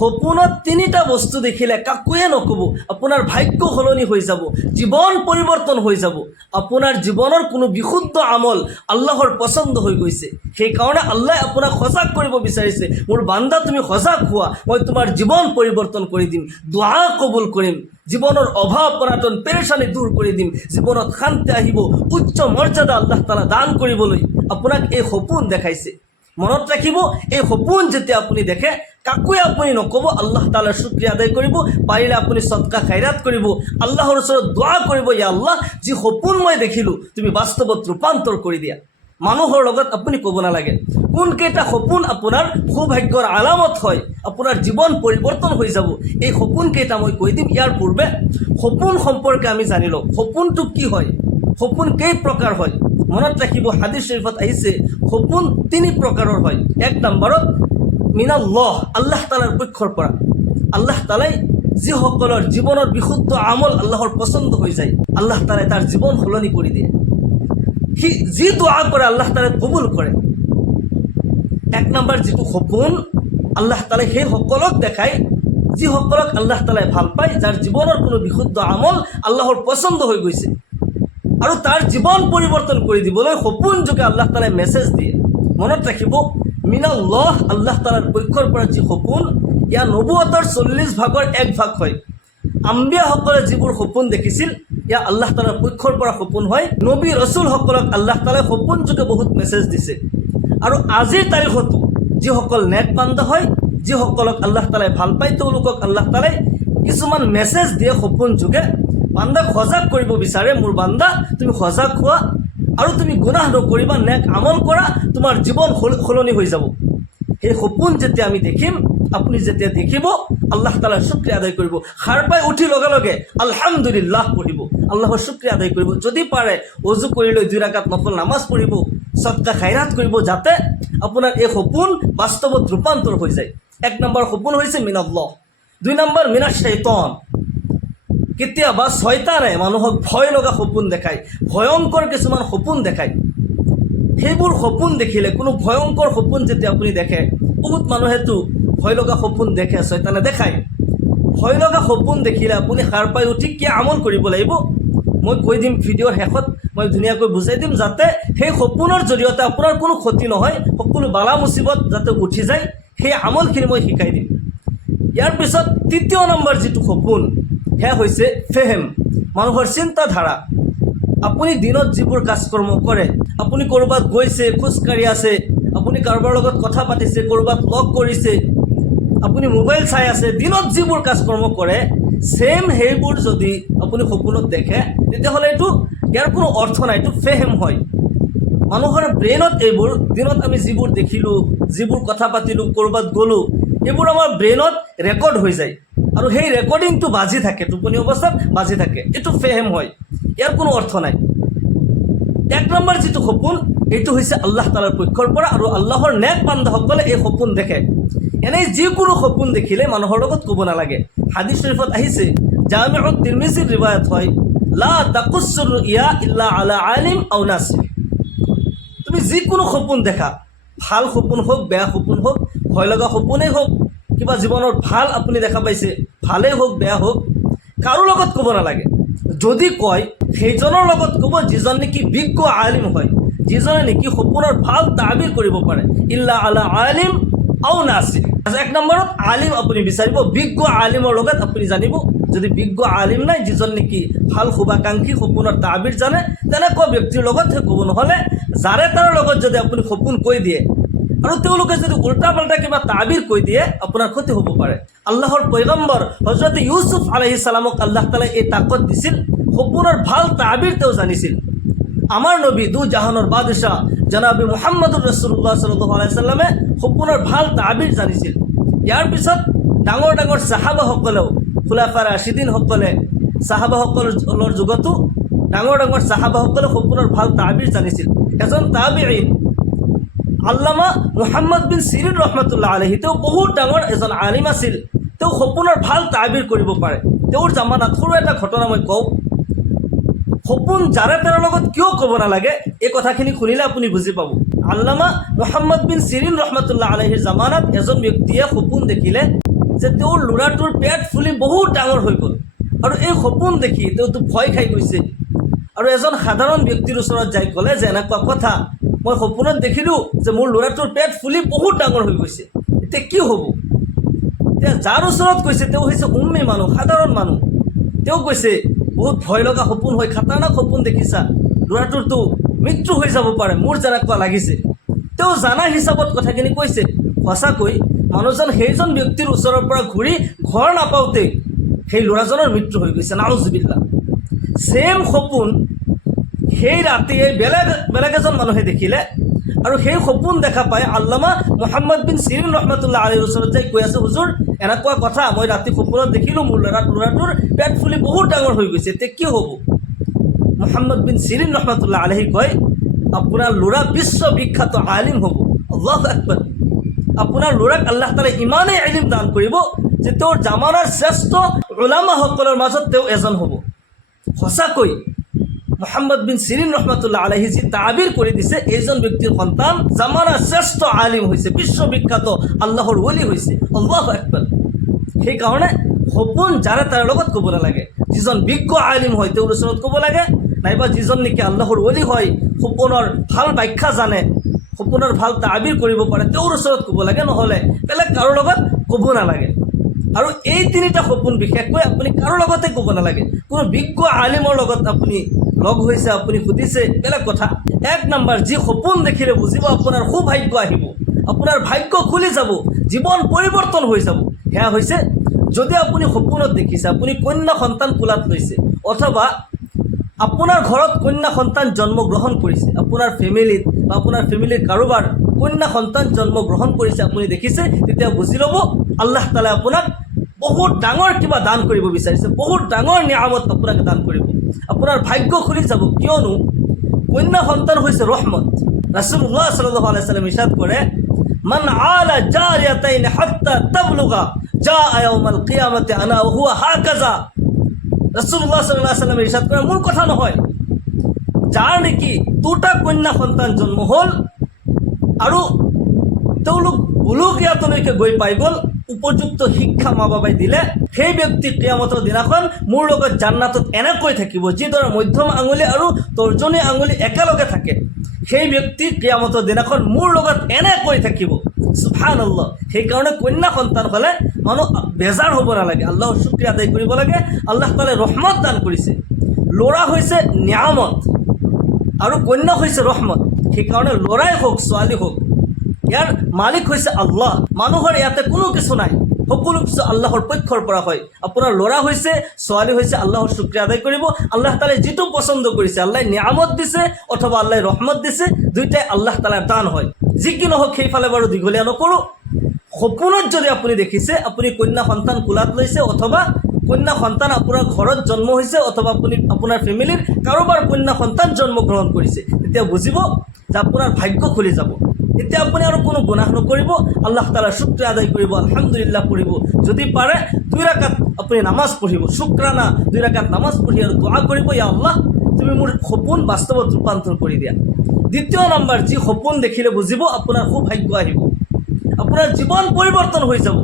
সপোনত তিনিটা বস্তু দেখিলে কাকোৱে নক'ব, আপোনাৰ ভাগ্য সলনি হৈ যাব, জীৱন পৰিৱৰ্তন হৈ যাব, আপোনাৰ জীৱনৰ কোনো বিশুদ্ধ আমল আল্লাহৰ পচন্দ হৈ গৈছে। সেইকাৰণে আল্লাহ আপোনাক সজাগ কৰিব বিচাৰিছে, মোৰ বান্দা তুমি সজাগ হোৱা, মই তোমাৰ জীৱন পৰিৱৰ্তন কৰি দিম, দুআ কবুল কৰিম, জীৱনৰ অভাৱ অনাটন পেৰেচানি দূৰ কৰি দিম, জীৱনত শান্তি আহিব, উচ্চ মৰ্যাদা আল্লাহ তাআলা দান কৰিবলৈ আপোনাক এই সপোন দেখাইছে। মনত ৰাখিব, এই সপোন যেতিয়া আপুনি দেখে কাকোৱে আপুনি নক'ব, আল্লাহ তাআলাৰ শুকৰিয়া আদায় কৰিব, পাৰিলে আপুনি সদকা খাইৰাত কৰিব, আল্লাহৰ ওচৰত দোৱা কৰিব, ইয়া আল্লাহ যি সপোন মই দেখিলোঁ তুমি বাস্তৱত ৰূপান্তৰ কৰি দিয়া। মানুহৰ লগত আপুনি ক'ব নালাগে কোনকেইটা সপোন আপোনাৰ সৌভাগ্যৰ আলামত হয়, আপোনাৰ জীৱন পৰিৱৰ্তন হৈ যাব, এই সপোনকেইটা মই কৈ দিম। ইয়াৰ পূৰ্বে সপোন সম্পৰ্কে আমি জানি লওঁ, সপোনটো কি হয়, সপোন কেই প্ৰকাৰ হয়। মনত ৰাখিব, হাদিছ শৰীফত আহিছে সপোন তিনি প্ৰকাৰৰ হয়। এক নম্বৰত মিনাল্লাহ, আল্লাহ তাআলাৰ পক্ষৰ পৰা। আল্লাহ তাআলাই যিসকলৰ জীৱনৰ বিশুদ্ধ আমল আল্লাহৰ পচন্দ হৈ যায়, আল্লাহ তাআলাই তাৰ জীৱন সলনি কৰি দিয়ে। সি যি দোয়া কৰে আল্লাহ তাআলাই কবুল কৰে। এক নম্বৰ যিটো সপোন আল্লাহ তাআলাই সেই সকলক দেখায় যিসকলক আল্লাহ তাআলাই ভাল পায়, যাৰ জীৱনৰ কোনো বিশুদ্ধ আমল আল্লাহৰ পচন্দ হৈ গৈছে, আৰু তাৰ জীৱন পৰিৱৰ্তন কৰি দিবলৈ সপোন যোগে আল্লাহ তাআলাই মেছেজ দিয়ে। মনত ৰাখিব, মিনাল্লাহ, আল্লাহ তাআলাৰ পক্ষৰ পৰা যি সপোন, ইয়াৰ নবুৱতৰ 40 ভাগৰ 1 ভাগ হয়। আম্বিয়াসকলে যিবোৰ সপোন দেখিছিল, ইয়া আল্লাহ তাআলাৰ পক্ষৰ পৰা সপোন হয়। নবী ৰসুলসকলক আল্লাহ তাআলাই সপোন যোগে বহুত মেছেজ দিছে। আৰু আজিৰ তাৰিখতো যিসকল নেক বান্দা হয়, যিসকলক আল্লাহ তাআলাই ভাল পায়, তেওঁলোকক আল্লাহ তাআলাই কিছুমান মেছেজ দিয়ে সপোন যোগে, বান্দাক সজাগ কৰিব বিচাৰে, মোৰ বান্দা তুমি সজাগ হোৱা আৰু তুমি গুনাহ নকৰিবা, নেক আমল কৰা, তোমাৰ জীৱন সলনি হৈ যাব। সেই সপোন যেতিয়া আমি দেখিম, আপুনি যেতিয়া দেখিব আল্লাহ তাআলাৰ শুকৰিয়া আদায় কৰিব, সাৰ পাই উঠি লগে লগে আলহামদুলিল্লাহ পঢ়িব, আল্লাহৰ শুকৰিয়া আদায় কৰিব। যদি পাৰে অজু কৰি লৈ 2 ৰাকাত নফল নামাজ পঢ়িব, সদকা খাইৰাত কৰিব, যাতে আপোনাৰ এই সপোন বাস্তৱত ৰূপান্তৰ হৈ যায়। এক নম্বৰ সপোন হৈছে মিনাল্লাহ। 2 নম্বৰ মিনাশ শাইতান। কেতিয়াবা শয়তানে মানুহক ভয় লগা সপোন দেখায়, ভয়ংকৰ কিছুমান সপোন দেখায়। সেইবোৰ সপোন দেখিলে, কোনো ভয়ংকৰ সপোন যেতিয়া আপুনি দেখে, বহুত মানুহেতো ভয় লগা সপোন দেখে, শয়তানে দেখায়। ভয় লগা সপোন দেখিলে আপুনি সাৰ পাই উঠি কি আমল কৰিব লাগিব মই কৈ দিম, ভিডিঅ'ৰ শেষত মই ধুনীয়াকৈ বুজাই দিম, যাতে সেই সপোনৰ জৰিয়তে আপোনাৰ কোনো ক্ষতি নহয়, সকলো বালা মুচিবত যাতে উঠি যায়, সেই আমলখিনি মই শিকাই দিম। ইয়াৰ পিছত 3য় নম্বৰ যিটো সপোন, সেয়া হৈছে ফেহেম, মানুহৰ চিন্তাধাৰা। আপুনি দিনত যিবোৰ কাজকৰ্ম কৰে, আপুনি ক'ৰবাত গৈছে, খোজকাঢ়ি আছে, আপুনি কাৰোবাৰ লগত কথা পাতিছে, ক'ৰবাত লগ কৰিছে, আপুনি মোবাইল চাই আছে, দিনত যিবোৰ কাজকৰ্ম কৰে, ছেম সেইবোৰ যদি আপুনি সপোনত দেখে, তেতিয়াহ'লে ইয়াৰ কোনো অৰ্থ নাই, এইটো ফেহেম হয়। মানুহৰ ব্ৰেইনত এইবোৰ দিনত আমি যিবোৰ দেখিলোঁ, যিবোৰ কথা পাতিলোঁ, ক'ৰবাত গ'লোঁ, এইবোৰ আমাৰ ব্ৰেইনত ৰেকৰ্ড হৈ যায়, আৰু সেই ৰেকৰ্ডিংটো বাজি থাকে, টোপনি অৱস্থাত বাজি থাকে, এইটো ফেহেম হয়, ইয়াৰ কোনো অৰ্থ নাই। 1 নম্বৰ যিটো সপোন, এইটো হৈছে আল্লাহ তাআলাৰ পক্ষৰ পৰা, আৰু আল্লাহৰ নেক বান্দাসকলে এই সপোন দেখে। এনেই যিকোনো সপোন দেখিলে মানুহৰ লগত ক'ব নালাগে। হাদিছ শৰীফত আহিছে, জামিউত তিৰমিজিৰ ৰিৱায়াত হয়, লা তাকুছুৰ ৰুয়া ইল্লা আলা আলিম আও নাছিৰ। তুমি যিকোনো সপোন দেখা, ভাল সপোন হোক, বেয়া সপোন হোক, ভয় লগা সপোনেই হোক, কিবা জীৱনত ভাল আপুনি দেখা পাইছে, ভালেই হোক বেয়া হোক, কাৰো লগত ক'ব নালাগে। যদি কয়, সেইজনৰ লগত ক'ব যিজন নেকি বিজ্ঞ আলিম হয়, যিজনে নেকি সপোনৰ ভাল তাবিৰ কৰিব পাৰে। ইল্লা আলা আলিম আও নাছিৰ। 1 নম্বৰত আলিম আপুনি বিচাৰিব, বিজ্ঞ আলিমৰ লগত আপুনি জানিব। যদি বিজ্ঞ আলিম নাই, যিজন নেকি ভাল শুভাকাংক্ষী, সপোনৰ তাবিৰ জানে, তেনেকুৱা ব্যক্তিৰ লগতহে ক'ব। নহ'লে যাৰে তাৰ লগত যদি আপুনি সপোন কৈ দিয়ে আৰু তেওঁলোকে যদি উল্টা পাল্টা কিবা তাবিৰ কৈ দিয়ে, আপোনাৰ ক্ষতি হ'ব পাৰে। আল্লাহৰ পয়গম্বৰ হযৰত ইউসুফ আলাইহিস সালামক আল্লাহ তাআলাই এই তাকত দিছিল, সপোনৰ ভাল তাবিৰ তেওঁ জানিছিল। আমাৰ নবী দু জাহানৰ বাদশাহ জনাবি মুহাম্মদুৰ ৰাসূলুল্লাহ সাল্লাল্লাহু আলাইহি ওয়াসাল্লামে সপোনৰ ভাল তাবিৰ জানিছিল। ইয়াৰ পিছত ডাঙৰ ডাঙৰ সাহাবাসকলেও, খুলাফা ৰাছিদিনসকলে, সাহাবাসকলৰ যুগতো ডাঙৰ ডাঙৰ সাহাবাসকলে সপোনৰ ভাল তাবিৰ জানিছিল। এজন তাবিঈন আল্লামা মুহাম্মদ বিন সিৰিন ৰহমাতুল্লাহ আলাইহি, তেওঁ বহুত ডাঙৰ এজন আলিম আছিল, তেওঁ সপোনৰ ভাল তাবিৰ কৰিব পাৰে। তেওঁৰ জামানাত সৰু এটা ঘটনা মই কওঁ। সপোন যাৰে তাৰ লগত কিয় ক'ব নালাগে, এই কথাখিনি শুনিলে আপুনি বুজি পাব। আল্লামা মুহাম্মদ বিন চিৰিন ৰহমতুল্লাহ আলাইহিৰ জামানাত এজন ব্যক্তিয়ে সপোন দেখিলে যে তেওঁৰ ল'ৰাটোৰ পেট ফুলি বহুত ডাঙৰ হৈ গ'ল, আৰু এই সপোন দেখি তেওঁতো ভয় খাই গৈছে আৰু এজন সাধাৰণ ব্যক্তিৰ ওচৰত যাই ক'লে যে এনেকুৱা কথা, মই সপোনত দেখিলোঁ যে মোৰ ল'ৰাটোৰ পেট ফুলি বহুত ডাঙৰ হৈ গৈছে, এতিয়া কি হ'ব? এতিয়া যাৰ ওচৰত কৈছে তেওঁ হৈছে উম্মী মানুহ, সাধাৰণ মানুহ। তেওঁ কৈছে বহুত ভয় লগা সপোন হয়, খাতাৰনাক সপোন দেখিছা, ল'ৰাটোৰতো মৃত্যু হৈ যাব পাৰে, মোৰ যেনেকুৱা লাগিছে। তেওঁ জানা হিচাপত কথাখিনি কৈছে। সঁচাকৈ মানুহজন সেইজন ব্যক্তিৰ ওচৰৰ পৰা ঘূৰি ঘৰ নাপাওঁতেই সেই ল'ৰাজনৰ মৃত্যু হৈ গৈছে, নাউজুবিল্লাহ। ছেম সপোন সেই ৰাতিয়ে বেলেগ এজন মানুহে দেখিলে, আৰু সেই সপোন দেখা পাই আল্লামা মুহাম্মদ বিন চিৰিন ৰহমতুল্লাহ আলাইহিৰ ওচৰত যাই কৈ আছে, হুজুৰ এনেকুৱা কথা, মই ৰাতি সপোনত দেখিলোঁ মোৰ ল'ৰাটোৰ পেট ফুলি বহুত ডাঙৰ হৈ গৈছে, এতিয়া কি হ'ব? মুহাম্মদ বিন চিৰিন ৰহমতুল্লাহ আলাইহি কয়, আপোনাৰ ল'ৰা বিশ্ববিখ্যাত আলিম হ'ব। আল্লাহু আকবাৰ। আপোনাৰ ল'ৰাক আল্লাহ তাআলাই ইমানেই ইলম দান কৰিব যে তেওঁৰ জামানাৰ শ্ৰেষ্ঠ উলামাসকলৰ মাজত তেওঁ এজন হ'ব। সঁচাকৈ মুহাম্মদ বিন চিৰিন ৰহমতুল্লাহ আলাইহি যি তাবিৰ কৰি দিছে, এইজন ব্যক্তিৰ সন্তান জামানাৰ শ্ৰেষ্ঠ আলিম হৈছে, বিশ্ববিখ্যাত আল্লাহৰ ওলি হৈছে। আল্লাহু আকবাৰ। সেইকাৰণে সপোন যাৰে তাৰ লগত ক'ব নালাগে, যিজন বিজ্ঞ আলিম হয় তেওঁৰ ওচৰত ক'ব লাগে, নাইবা যিজন নেকি আল্লাহৰ ওলি হয়, সপোনৰ ভাল ব্যাখ্যা জানে, সপোনৰ ভাল তাবিৰ কৰিব পাৰে, তেওঁৰ ওচৰত ক'ব লাগে, নহ'লে বেলেগ কাৰো লগত ক'ব নালাগে। আৰু এই তিনিটা সপোন বিশেষকৈ আপুনি কাৰো লগতে ক'ব নালাগে। কোনো বিজ্ঞ আলিমৰ লগত আপুনি লগ হৈছে, আপুনি সুধিছে, বেলেগ কথা। এক নম্বৰ, যি সপোন দেখিলে বুজিব আপোনাৰ সৌভাগ্য আহিব, আপোনাৰ ভাগ্য খুলি যাব, জীৱন পৰিৱৰ্তন হৈ যাব। সেয়া হৈছে যদি আপুনি সপোনত দেখিছে আপুনি কন্যা সন্তান কোলাত লৈছে, অথবা আপোনাৰ ঘৰত কন্যা সন্তান জন্মগ্ৰহণ কৰিছে, আপোনাৰ ফেমিলিত বা আপোনাৰ ফেমিলিৰ কাৰোবাৰ কন্যা সন্তান জন্মগ্ৰহণ কৰিছে, আপুনি দেখিছে, তেতিয়া বুজি ল'ব আল্লাহ তাআলাই আপোনাক বহুত ডাঙৰ কিবা দান কৰিব বিচাৰিছে, বহুত ডাঙৰ নিয়ামত আপোনাক দান কৰিব, আপোনাৰ ভাগ্য খুলি যাব। কিয়নো কন্যা সন্তান হৈছে ৰহমত। ৰাসূলুল্লাহ সাল্লাল্লাহু আলাইহি ওয়াসাল্লাম ইৰশাদ কৰে, মান আলা জারিয়াতাইন হাত্তা তাবলুগা জা ইয়াউমাল কিয়ামাতি আনা ওয়া হুয়া হাকাযা। রাসূলুল্লাহ সাল্লাল্লাহু আলাইহি ওয়াসাল্লাম ইরশাদ কৰে, মোৰ কথা নহয়, যাৰ নেকি দুটা কন্যা সন্তান জন্ম হ'ল আৰু তেওঁলোক বুলুকিয়াতলৈকে গৈ পাই গ'ল, উপযুক্ত শিক্ষা মা বাবাই দিলে, সেই ব্যক্তি কিয়ামতৰ দিনাখন মোৰ লগত জান্নাতত এনেকৈ থাকিব, যিদৰে মধ্যম আঙুলি আৰু তৰ্জনী আঙুলি একেলগে থাকে, সেই ব্যক্তি কিয়ামতৰ দিনাখন মোৰ লগত এনেকৈ থাকিব। সুবহানাল্লাহ। সেইকাৰণে কন্যা সন্তান হ'লে মানুহ বেজাৰ হ'ব নালাগে, আল্লাহৰ শুকৰিয়া আদায় কৰিব লাগে। আল্লাহ তাআলাই ৰহমত দান কৰিছে। ল'ৰা হৈছে নিয়ামত আৰু কন্যা হৈছে ৰহমত। সেইকাৰণে ল'ৰাই হওক ছোৱালী হওক, ইয়াৰ মালিক হৈছে আল্লাহ। মানুহৰ ইয়াতে কোনো কিছু নাই, সকলো কিছু আল্লাহৰ পক্ষৰ পৰা হয়। আপোনাৰ ল'ৰা হৈছে ছোৱালী হৈছে, আল্লাহৰ শুকৰিয়া আদায় কৰিব। আল্লাহ তাআলাই যিটো পচন্দ কৰিছে, আল্লাহ নিয়ামত দিছে অথবা আল্লাহ ৰহমত দিছে, দুইটাই আল্লাহ তাআলাৰ দান হয়। যি কি নহওক, সেইফালে বাৰু দীঘলীয়া নকৰোঁ। সপোনত যদি আপুনি দেখিছে আপুনি কন্যা সন্তান কোলাত লৈছে, অথবা কন্যা সন্তান আপোনাৰ ঘৰত জন্ম হৈছে, অথবা আপুনি আপোনাৰ ফেমিলিৰ কাৰোবাৰ কন্যা সন্তান জন্মগ্ৰহণ কৰিছে, তেতিয়া বুজিব যে আপোনাৰ ভাগ্য খুলি যাব। এতিয়া আপুনি আৰু কোনো গুনাহ নকৰিব, আল্লাহ তাআলাৰ শুকৰিয়া আদায় কৰিব, আলহামদুলিল্লাহ পঢ়িব। যদি পাৰে 2 ৰাকাত আপুনি নামাজ পঢ়িব, শুক্ৰানা 2 ৰাকাত নামাজ পঢ়ি আৰু দোৱা কৰিব, ইয়া আল্লাহ তুমি মোৰ সপোন বাস্তৱত ৰূপান্তৰ কৰি দিয়া। দ্বিতীয় নম্বৰ, যি সপোন দেখিলে বুজিব আপোনাৰ সৌভাগ্য আহিব, আপোনাৰ জীৱন পৰিৱৰ্তন হৈ যাব।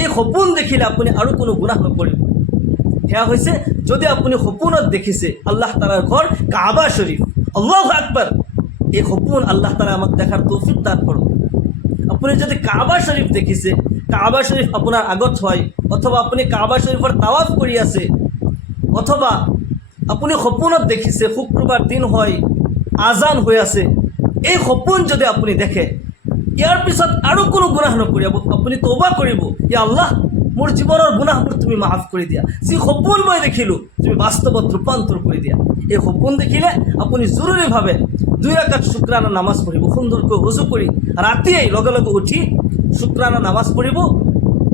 এই সপোন দেখিলে আপুনি আৰু কোনো গুনাহ নকৰিব। সেয়া হৈছে যদি আপুনি সপোনত দেখিছে আল্লাহ তাআলাৰ ঘৰ কাবা শৰীফ। আল্লাহু আকবাৰ। এই সপোন আল্লাহ তাআলা আমাক দেখাৰ তৌফিক দান কৰক। আপুনি যদি কাবা শৰীফ দেখিছে, কাবা শৰীফ আপোনাৰ আগত হয়, অথবা আপুনি কাবা শৰীফৰ তাৱাফ কৰি আছে, অথবা আপুনি সপোনত দেখিছে শুক্ৰবাৰ দিন হয়, আজান হৈ আছে, এই সপোন যদি আপুনি দেখে, ইয়াৰ পিছত আৰু কোনো গুনাহ নকৰিব, আপুনি তওবা কৰিব, ইয়া আল্লাহ মোৰ জীৱনৰ গুনাহবোৰ তুমি মাফ কৰি দিয়া, যি সপোন মই দেখিলোঁ তুমি বাস্তৱত ৰূপান্তৰ কৰি দিয়া। এই সপোন দেখিলে আপুনি জৰুৰীভাৱে 2 ৰাকাত শুক্ৰানা নামাজ পঢ়িব, সুন্দৰকৈ হুজু কৰি ৰাতিয়েই লগে লগে উঠি শুক্ৰানা নামাজ পঢ়িব,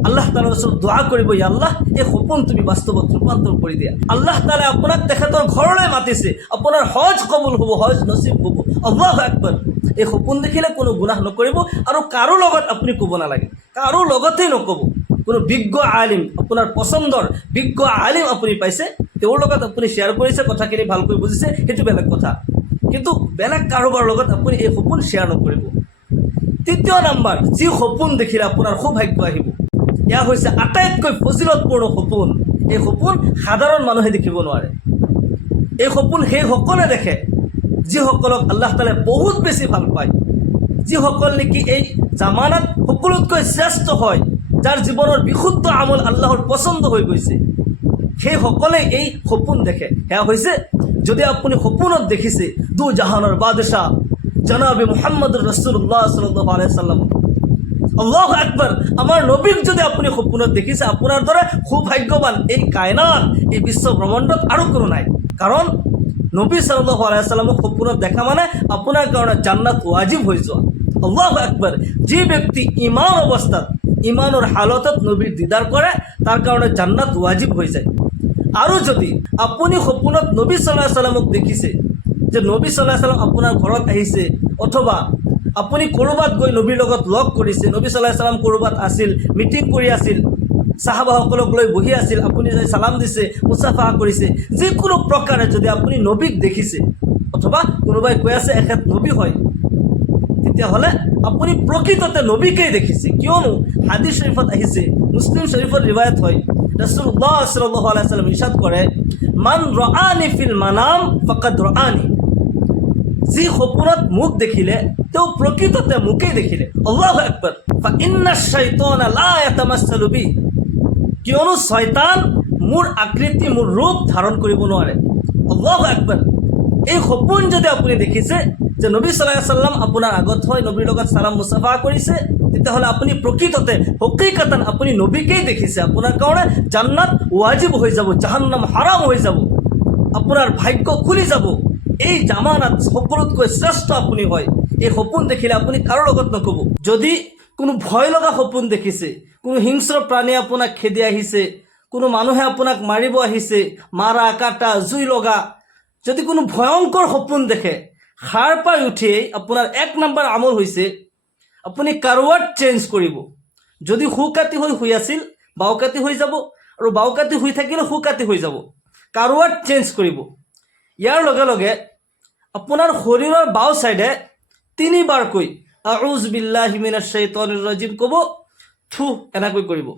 আল্লাহ তাআলাৰ ওচৰত দোৱা কৰিব, ইয়া আল্লাহ এই সপোন তুমি বাস্তৱত ৰূপান্তৰ কৰি দিয়া। আল্লাহ তাআলাই আপোনাক তেখেতৰ ঘৰলৈ মাতিছে, আপোনাৰ হজ কবুল হ'ব, হজ নচিব হ'ব। আল্লাহু আকবাৰ। এই সপোন দেখিলে কোনো গুনাহ নকৰিব, আৰু কাৰো লগত আপুনি ক'ব নালাগে, কাৰো লগতেই নক'ব। কোনো বিজ্ঞ আলিম, আপোনাৰ পচন্দৰ বিজ্ঞ আলিম আপুনি পাইছে, তেওঁৰ লগত আপুনি শ্বেয়াৰ কৰিছে, কথাখিনি ভালকৈ বুজিছে, সেইটো বেলেগ কথা। কিন্তু বেলেগ কাৰোবাৰ লগত আপুনি এই সপোন শ্বেয়াৰ নকৰিব। তৃতীয় নাম্বাৰ, যি সপোন দেখিলে আপোনাৰ সৌভাগ্য আহিব, এয়া হৈছে আটাইতকৈ ফজিলতপূৰ্ণ সপোন। এই সপোন সাধাৰণ মানুহে দেখিব নোৱাৰে। এই সপোন সেইসকলে দেখে যিসকলক আল্লাহ তাআলাই বহুত বেছি ভাল পায়, যিসকল নেকি এই জামানাত সকলোতকৈ শ্ৰেষ্ঠ হয়, যাৰ জীৱনৰ বিশুদ্ধ আমল আল্লাহৰ পচন্দ হৈ গৈছে, সেইসকলে এই সপোন দেখে। সেয়া হৈছে, যদি আপুনি সপোনত দেখিছে দু জাহানৰ বাদশাহ জনাবে মুহাম্মদুৰ ৰাছুলুল্লাহ সাল্লাল্লাহু আলাইহি ওয়াসাল্লাম, আল্লাহু আকবাৰ, আমাৰ নবীক যদি আপুনি সপোনত দেখিছে, আপোনাৰ দৰে সৌভাগ্যৱান এই কায়নাত, এই বিশ্ব ব্ৰহ্মাণ্ডত আৰু কোনো নাই। কাৰণ নবী সাল্লাল্লাহু আলাইহি ওয়াসাল্লামক সপোনত দেখা মানে আপোনাৰ কাৰণে জান্নাত ৱাজিব হৈ যোৱা। আল্লাহু আকবাৰ, যি ব্যক্তি ইমান অৱস্থাত, ইমানৰ হালতত নবীৰ দিদাৰ কৰে, তাৰ কাৰণে জান্নাত ৱাজিব হৈ যায়। আৰু যদি আপুনি সপোনত নবী সাল্লাল্লাহু আলাইহি ওয়াসাল্লামক দেখিছে, যে নবী সাল্লাল্লাহু আলাইহি ওয়াসাল্লাম আপোনাৰ ঘৰত আহিছে, অথবা আপুনি ক'ৰবাত গৈ নবীৰ লগত লগ কৰিছে, নবী সাল্লাল্লাহু আলাইহি ওয়াসাল্লাম ক'ৰবাত আছিল, মিটিং কৰি আছিল, সাহাবাসকলক লৈ বহি আছিল, আপুনি যাই চালাম দিছে, মুছাফা কৰিছে, যিকোনো প্ৰকাৰে যদি আপুনি নবীক দেখিছে, অথবা কোনোবাই কৈ আছে এখেত নবী হয়, তেতিয়াহ'লে আপুনি প্ৰকৃততে নবীকেই দেখিছে। কিয়নো হাদিছ শৰীফত আহিছে, মুছলিম শৰীফৰ ৰিৱায়ত হয়, ৰাছুলুল্লাহ সাল্লাল্লাহু আলাইহি ওয়াসাল্লাম ইৰশাদ কৰে, মান ৰাআনি ফিল মানাম ফাকাদ ৰাআনি, যি সপোনত মোক দেখিলে তেওঁ প্ৰকৃততে মোকেই দেখিলে। আল্লাহু আকবাৰ, ফা ইন্না শাইতানা লা ইয়াতামাছালু বি, কিয়নো শয়তান মোৰ আকৃতি, মোৰ ৰূপ ধাৰণ কৰিব নোৱাৰে। আল্লাহু আকবার, এই সপোন যদি আপুনি দেখিছে যে নবী সাল্লাল্লাহু আলাইহি ওয়াসাল্লাম আপোনাৰ আগত হয়, নবীৰ লগত সালাম মুছাফা কৰিছে, তেতিয়াহ'লে আপুনি প্ৰকৃততে হকীকতন আপুনি নবীকেই দেখিছে। আপোনাৰ কাৰণে জান্নাত ৱাজিব হৈ যাব, জাহান্নাম হাৰাম হৈ যাব, আপোনাৰ ভাগ্য খুলি যাব। এই জামানাত সকলোতকৈ শ্ৰেষ্ঠ আপুনি হয়। এই সপোন দেখিলে আপুনি কাৰো লগত নক'ব। যদি কোনো ভয় লগা সপোন দেখিছে, কোনো হিংস্ৰ প্ৰাণী আপোনাক খেদি আহিছে, কোনো মানুহে আপোনাক মাৰিব আহিছে, মাৰা কাটা জুই লগা, যদি কোনো ভয়ংকৰ সপোন দেখে, সাৰ পাই উঠিয়েই আপোনাৰ 1 নম্বৰ আমল হৈছে আপুনি কাৰৱাট চেঞ্জ কৰিব। যদি সোঁকাতি হৈ শুই আছিল, বাওঁকাতি হৈ যাব, আৰু বাওঁকাতি শুই থাকিলে সোঁকাতি হৈ যাব। কাৰৱাট চেঞ্জ কৰিব। ইয়াৰ লগে লগে আপোনাৰ শৰীৰৰ বাওঁ ছাইডে 3 বাৰকৈ আউযু বিল্লাহি মিনাশ শাইতানিৰ ৰাজিম ক'ব, থু এনেকৈ কৰিব,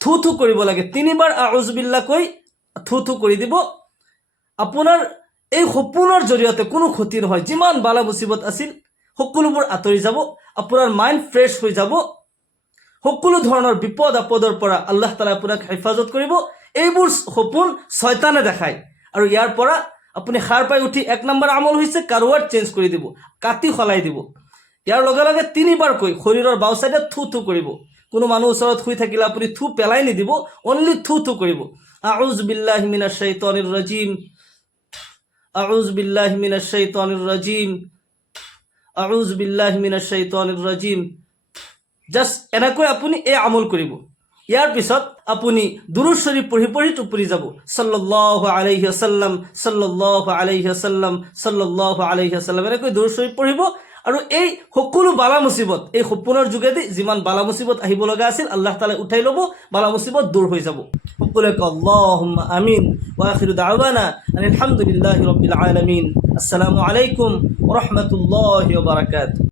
থু থু কৰিব লাগে। 3 বাৰ আউযু বিল্লাহ কৈ থু থু কৰি দিব। আপোনাৰ এই সপোনৰ জৰিয়তে কোনো ক্ষতি নহয়, যিমান বালা মুচিবত আছিল সকলোবোৰ আঁতৰি যাব, আপোনাৰ মাইণ্ড ফ্ৰেছ হৈ যাব, সকলো ধৰণৰ বিপদ আপদৰ পৰা আল্লাহ তাআলাই আপোনাক হেফাজত কৰিব। এইবোৰ সপোন শয়তানে দেখায়। আৰু ইয়াৰ পৰা আপুনি সাৰ পাই উঠি 1 নম্বৰ আমল হৈছে কাৰৱাট চেঞ্জ কৰি দিব, কাটি সলাই দিব। ইয়াৰ লগে লগে 3 বাৰকৈ শৰীৰৰ বাওঁ চাইডে থু থু কৰিব। কোনো মানুহ ওচৰত শুই থাকিলে আপুনি থু পেলাই নিদিব, অনলি থু থু কৰিব। আউযু বিল্লাহি মিনাশ শাইতানিৰ ৰাজিম, আউযু বিল্লাহি মিনাশ শাইতানিৰ ৰাজিম, আউযু বিল্লাহি মিনাশ শাইতানিৰ ৰাজিম। জাষ্ট এনেকৈ আপুনি এই আমল কৰিব। ইয়াৰ পিছত আপুনি দুৰুদ শৰীফ পঢ়ি পঢ়ি টোপনি যাব। সাল্লাল্লাহু আলাইহি ওয়াসাল্লাম, সাল্লাল্লাহু আলাইহি ওয়াসাল্লাম, সাল্লাল্লাহু আলাইহি ওয়াসাল্লাম, এনেকৈ দুৰুদ শৰীফ পঢ়িব। আৰু এই সকলো বালা মুচিবত, এই সপোনৰ যোগেদি যিমান বালা মুচিবত আহিব লগা আছিল আল্লাহ তাআলাই উঠাই ল'ব, বালা মুচিবত দূৰ হৈ যাব। সকলোৱে আল্লাহুম্মা আমিন। ওয়া আখিৰু দাওয়ানা আলহামদুলিল্লাহি ৰাব্বিল আলামিন। আসসালামু আলাইকুম ওয়া ৰাহমাতুল্লাহি ওয়া বাৰাকাতুহু।